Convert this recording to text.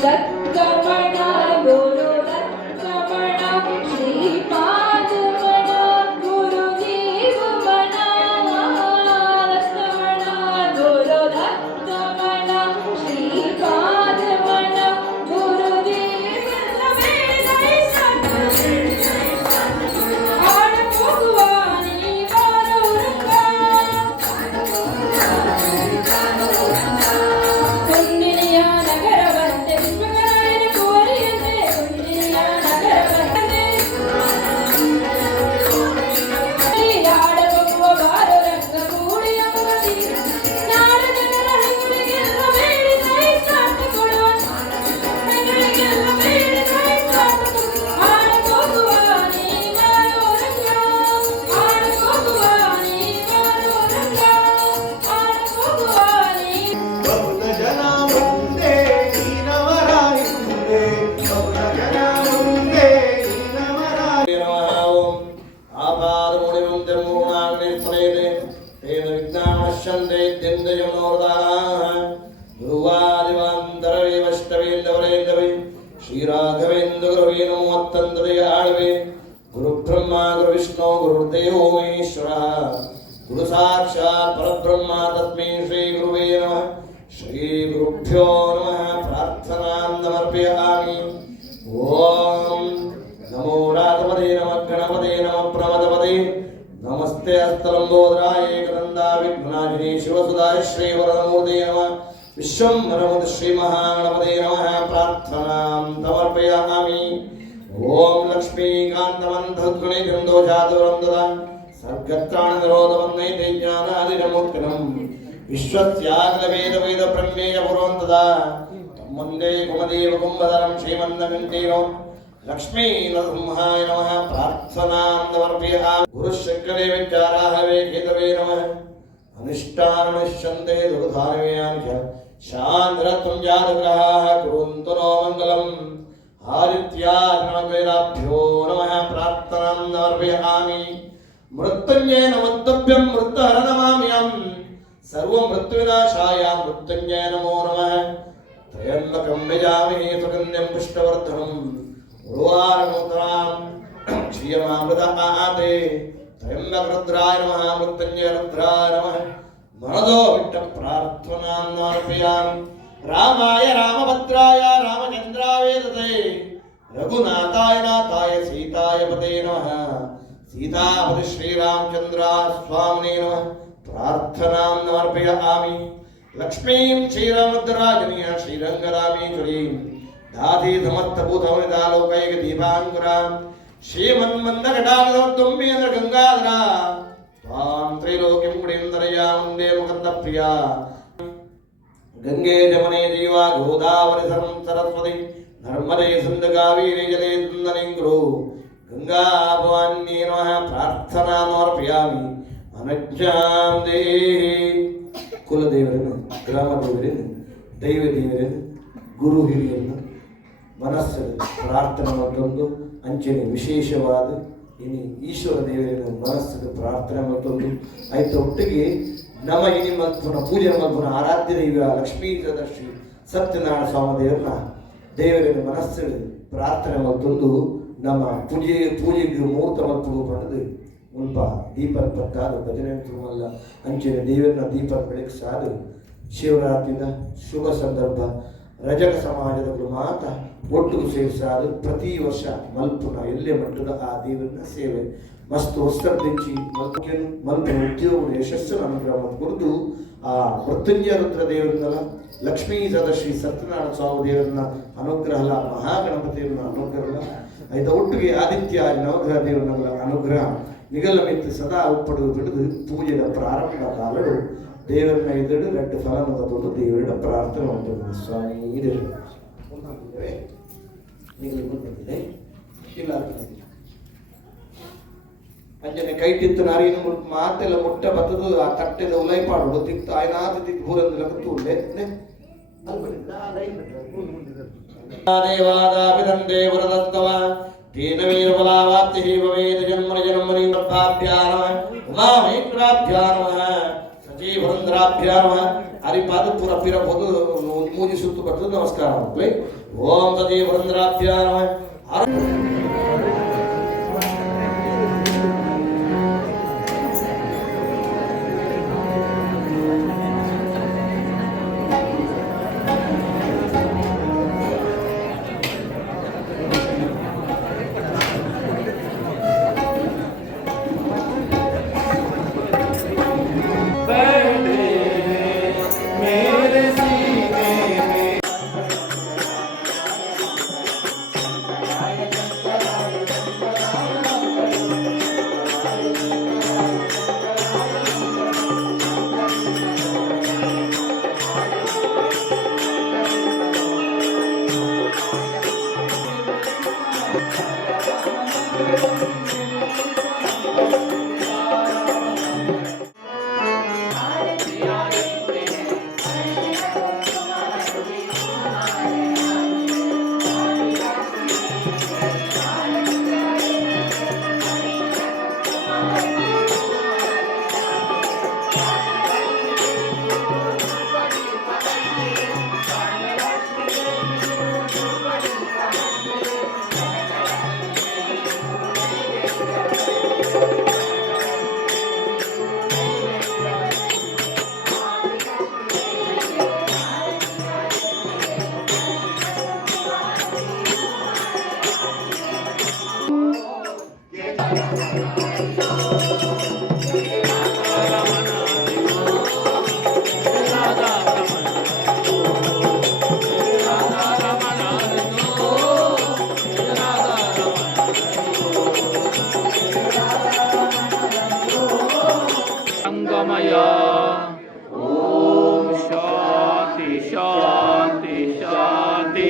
दत्तमण गुरु दत्तमण श्रीपाद मण गुरुदेव मण दत्तमण गुरु दत्तमण श्रीपाद मण गुरुदेव आड़ भगवानी ಕುಂದಿನಿಯ ನಗರವಂತೆ ವಿಶ್ವಕರಾಯನ ಕೋರಿಯಂತೆ ಕುಂದಿನಿಯ ನಗರವಂತೆ ಆಡಬರುವ ಬಾರ ರಂಗ ಕೂಡಿಯ ಮೂರ್ತಿ ನಾಡ ಜನರ ಹೆಂಗಳಿಗೆಲ್ಲ ಬೇಡಿ ತಾಯಿ ಸಾಥ ಕೊಡುವ ಹೆಂಗಳಿಗೆಲ್ಲ ಬೇಡಿ ತಾಯಿ ಸಾಥ ಆಡ ಹೋಗುವ ನೀ ಮಾರೋ ರಂಗ ಆಡ ಹೋಗುವ ನೀ ಮಾರೋ ರಂಗ ಆಡ ಹೋಗುವ ನೀ ಬಹುತ ಜನ ಮುಂದೆ ನೀನವರಾಯಿ ಮುಂದೆ ಬಹುತ ಜನ ಮುಂದೆ ನೀನವರಾಯಿ ಓಂ ಆಪಾದಮುನಿವಂತೆ ಮೂರ್ಣಾಗ್ನೇಶ್ವರೇದೆ ತೇನ ವಿಜ್ಞಾನಶ್ಯಂತೆ ದಿಂದಯಮನೋರದಾಃ ಗುರುವಾದಿವಾಂತರವೇವಷ್ಟವೇಂದವರೇಂದವೇ ಶ್ರೀರಾಘವೇಂದ್ರ ಗುರುವೇ ನಮೋ ಅತ್ತಂದದಯ ಆಳ್ವೆ ಗುರು ಬ್ರಹ್ಮ ಗುರು ವಿಷ್ಣು ಗುರುರ್ದೇವೋ ಮಹೇಶ್ವರಃ ಗುರು ಸಾಕ್ಷಾತ್ ಪರಬ್ರಹ್ಮ ತಸ್ಮೈ ಶ್ರೀ ಗುರುವೇ ನಮಃ ಶ್ರೀ ಗುರುಭ್ಯೋ ನಮಃ ಪ್ರಾರ್ಥನಾಂ ಸಮರ್ಪಯಾಮಿ ಓಂ ನಮೋ ರಾಧಪದೇ ನಮಃ ಗಣಪದೇ ನಮಃ ಪ್ರಮದಪದೇ ನಮಸ್ತೆ ಹಸ್ತಲಂಬೋದರಾಯ ಏಕದಂದಾ ವಿಘ್ನಾಜಿನೇ ಶಿವಸುಧಾಯ ಶ್ರೀ ವರದಮೂರ್ತೆ ನಮಃ ವಿಶ್ವಂಭರಮುದ ಶ್ರೀ ಮಹಾಗಣಪದೇ ನಮಃ ಪ್ರಾರ್ಥನಾಂ ಸಮರ್ಪಯಾಮಿ ಓಂ ಲಕ್ಷ್ಮೀಕಾಂತಮಂತಗುಣೇ ಗಂಧೋಜಾತುರಂ ದದಾ ಸರ್ಗತ್ರಾಣ ನಿರೋಧವನ್ನೈತೆ ಜ್ಞಾನಾದಿರಮುಕ್ತಿನಂ ವಿಶ್ವಸ್ಯಾಖಿಲ ವೇದ ವೇದ ಪ್ರಮೇಯ ಪುರೋಂತದಾ ಮುಂದೆ ಕುಮದೇವ ಕುಂಭಧರಂ ಶ್ರೀಮಂತಗಂಟೀರೋ ಲಕ್ಷ್ಮೀ ನರಸಿಂಹಾಯ ನಮಃ ಪ್ರಾರ್ಥನಾಂ ಸಮರ್ಪಯಾಮಿ ಗುರುಶಂಕರೇ ವಿಚಾರಾಹವೇ ಕೇತವೇ ನಮಃ ಅನಿಷ್ಟಾನಶ್ಯಂತೆ ದುರ್ಧಾನವೇಯಾನಿ ಚ ಶಾಂತರತ್ವಂ ಜಾತಗ್ರಹಾಃ ಕುರುವಂತು ನೋ ಮಂಗಲಂ ಆದಿತ್ಯಾದಿನವೇದಾಭ್ಯೋ ನಮಃ ಪ್ರಾರ್ಥನಾಂ ಸಮರ್ಪಯಾಮಿ ಮೃತ್ಯುಂಜಯ ನಮಸ್ತಭ್ಯಂ ಮೃತ್ಯುಹರ ನಮಾಮ್ಯಹಂ ಸರ್ವಮೃತ್ಯುವಿನಾಶಾಯ ಮೃತ್ಯುಂಜಯ ನಮೋ ನಮಃ ತ್ರಯಂಬಕಂ ಯಜಾಮಹೇ ಸುಗಂಧಿಂ ಪುಷ್ಪವರ್ಧನಂ ಉರ್ವಾರುಕಂ ಕ್ಷೀಯಮಾಮೃತಾತೆ ತ್ರಯಂಬಕರುದ್ರಾಯ ನಮಃ ಮೃತ್ಯುಂಜಯ ರುದ್ರಾಯ ನಮಃ ಮನದೋ ವಿಟ್ಟ ಪ್ರಾರ್ಥನಾಂ ಸಮರ್ಪಯಾಮಿ ರಾಮಾಯ ರಾಮಭದ್ರಾಯ ರಾಮಚಂದ್ರಾವೇದತೆ ರಘುನಾಥಾಯ ನಾಥಾಯ ಸೀತಾಯ ಪದೇ ನಮಃ ಸೀತಾಪತಿ ಶ್ರೀರಾಮಚಂದ್ರ ಸ್ವಾಮಿನೇ ನಮಃ ಪ್ರಾರ್ಥನಾಂ ಸಮರ್ಪಯಾಮಿ ಲಕ್ಷ್ಮೀಂ ಶ್ರೀರಾಮದ್ರಾಜನೀಯ ಶ್ರೀರಂಗರಾಮೇಶ್ವರೀಂ ದಾಧಿ ಸಮರ್ಥಭೂತವನಿದಾಲೋಕೈಕ ದೀಪಾಂಕುರಾಂ ಶ್ರೀಮನ್ಮಂದಕಟಾಲೋತ್ತುಂಬೇಂದ್ರ ಗಂಗಾಧರ ತ್ವಾಂ ತ್ರೈಲೋಕ್ಯಂ ಗುಣೇಂದ್ರಯಾ ವಂದೇ ಮುಕಂದ ಪ್ರಿಯಾ ಗಂಗೆ ಜಮನೆ ಜೀವ ಗೋದಾವರಿ ಸರಸ್ವತಿ ನರ್ಮದೆ ಸಿಂಧ ಕಾವೇರಿ ಜಲೆ ದಂದನಿಂಗ್ರು ಗಂಗಾ ಭವಾನ್ಯೇ ನಮಃ ಪ್ರಾರ್ಥನಾಂ ಸಮರ್ಪಯಾಮಿ ಅನಜ್ಞಾಂ ದೇಹಿ ಕುಲದೇವರನ್ನು ಗ್ರಾಮ ದೇವರನ್ನು ದೈವ ದೇವರನ್ನು ಗುರು ಹಿರಿಯರನ್ನು ಮನಸ್ಸಲ್ಲಿ ಪ್ರಾರ್ಥನೆ ಮತ್ತೊಂದು ಅಂಚನೆ ವಿಶೇಷವಾದ ಇನ್ನು ಈಶ್ವರ ದೇವರನ್ನು ಮನಸ್ಸಲ್ಲಿ ಪ್ರಾರ್ಥನೆ ಮತ್ತೊಂದು ಆಯ್ತು ಒಟ್ಟಿಗೆ ನಮ್ಮ ಇನಿ ಮಲ್ಪುನ ಪೂಜೆ ಮಲ್ಪುನ ಆರಾಧ್ಯ ದೈವ ಲಕ್ಷ್ಮೀ ಸದರ್ಶಿ ಸತ್ಯನಾರಾಯಣ ಸ್ವಾಮಿ ದೇವರನ್ನ ದೇವರನ್ನು ಮನಸ್ಸಲ್ಲಿ ಪ್ರಾರ್ಥನೆ ಮತ್ತೊಂದು ನಮ್ಮ ಪೂಜೆಗೆ ಮುಹೂರ್ತ ಮಲ್ಪುಡು ಪಡೆದು ಮುಲ್ಪ ದೀಪದ ಪತ್ತಾದ ಭಜನೆ ತುಮಲ್ಲ ಅಂಚಿನ ದೇವರನ್ನ ದೀಪ ಬೆಳಗಿಸಾದ ಶಿವರಾತ್ರಿದ ಶುಭ ಸಂದರ್ಭ ರಜಕ ಸಮಾಜದಗಳು ಮಾತ್ರ ಒಟ್ಟು ಸೇರಿಸಾದ ಪ್ರತಿ ವರ್ಷ ಮಲ್ಪುನ ಎಲ್ಲೇ ಮಟ್ಟದ ಆ ದೇವರನ್ನ ಸೇವೆ ಮಸ್ತ್ ಹೊಸ್ತರ್ದಿಂಚಿ ಮಲ್ಪುನ ಉದ್ಯೋಗ ಯಶಸ್ಸನ್ನು ಅನುಗ್ರಹ ಕುರಿತು ಆ ಮೃತ್ಯುಂಜಯ ರುದ್ರ ದೇವರನ್ನಲ್ಲ ಲಕ್ಷ್ಮೀ ಸದಶ್ರೀ ಸತ್ಯನಾರಾಯಣ ಸ್ವಾಮಿ ದೇವರನ್ನ ಅನುಗ್ರಹಲ ಮಹಾಗಣಪತಿಯನ್ನ ಅನುಗ್ರಹಲ ಐದ ಒಟ್ಟಿಗೆ ಆದಿತ್ಯ ನವಗ್ರಹ ದೇವರನ್ನ ಅನುಗ್ರಹ ನಿಗಲಮಿತ್ತು ಸದಾ ಉಪ್ಪಡು ಬಿಡಿದು ಪೂಜೆಯ ಪ್ರಾರಂಭ ಕಾಲಗಳು ದೇವರನ್ನ ಎದುರು ರೆಡ್ಡು ಫಲನ ತಗೊಂಡು ದೇವರ ಪ್ರಾರ್ಥನೆ ಮಾಡ್ತಾರೆ ಸ್ವಾಮಿ ಇದೆ ಇಲ್ಲ ಅಂಜನೆ ಕೈಟಿತ್ತು ನಾರಿನ ಮಾತೆಲ್ಲ ಮುಟ್ಟ ಬತ್ತದು ಆ ತಟ್ಟೆದ ಉಲೈಪಾಡು ತಿಕ್ತು ಆಯ್ನಾದ ತಿಕ್ಕು ಭೂರಂದ ಕೂಲೆ ದೇವಾದಾಭಿದಂದೇ ವರದತ್ತವ ತೇನ ವೀರಬಲಾವಾಪ್ತಿ ಭವೇದ ಜನ್ಮ ಜನ್ಮನಿ ಪ್ರಭಾಭ್ಯಾ ನಮಃ ಉಮಾಮೈತ್ರಾಭ್ಯಾ ನಮಃ ಸಚೀವರಂಧ್ರಾಭ್ಯಾ ನಮಃ ಹರಿಪಾದಪುರ ಪಿರಬಹುದು ಮೂಜಿ ಸುತ್ತು ಬರ್ತದೆ ನಮಸ್ಕಾರ ಮಾಡ್ಕೊಳ್ಳಿ. ಓಂ ತದೇ ವೃಂದ್ರಾಭ್ಯ ಸಂಗಮಯ. ಓಂ ಶಾಂತಿ ಶಾಂತಿ ಶಾಂತಿ.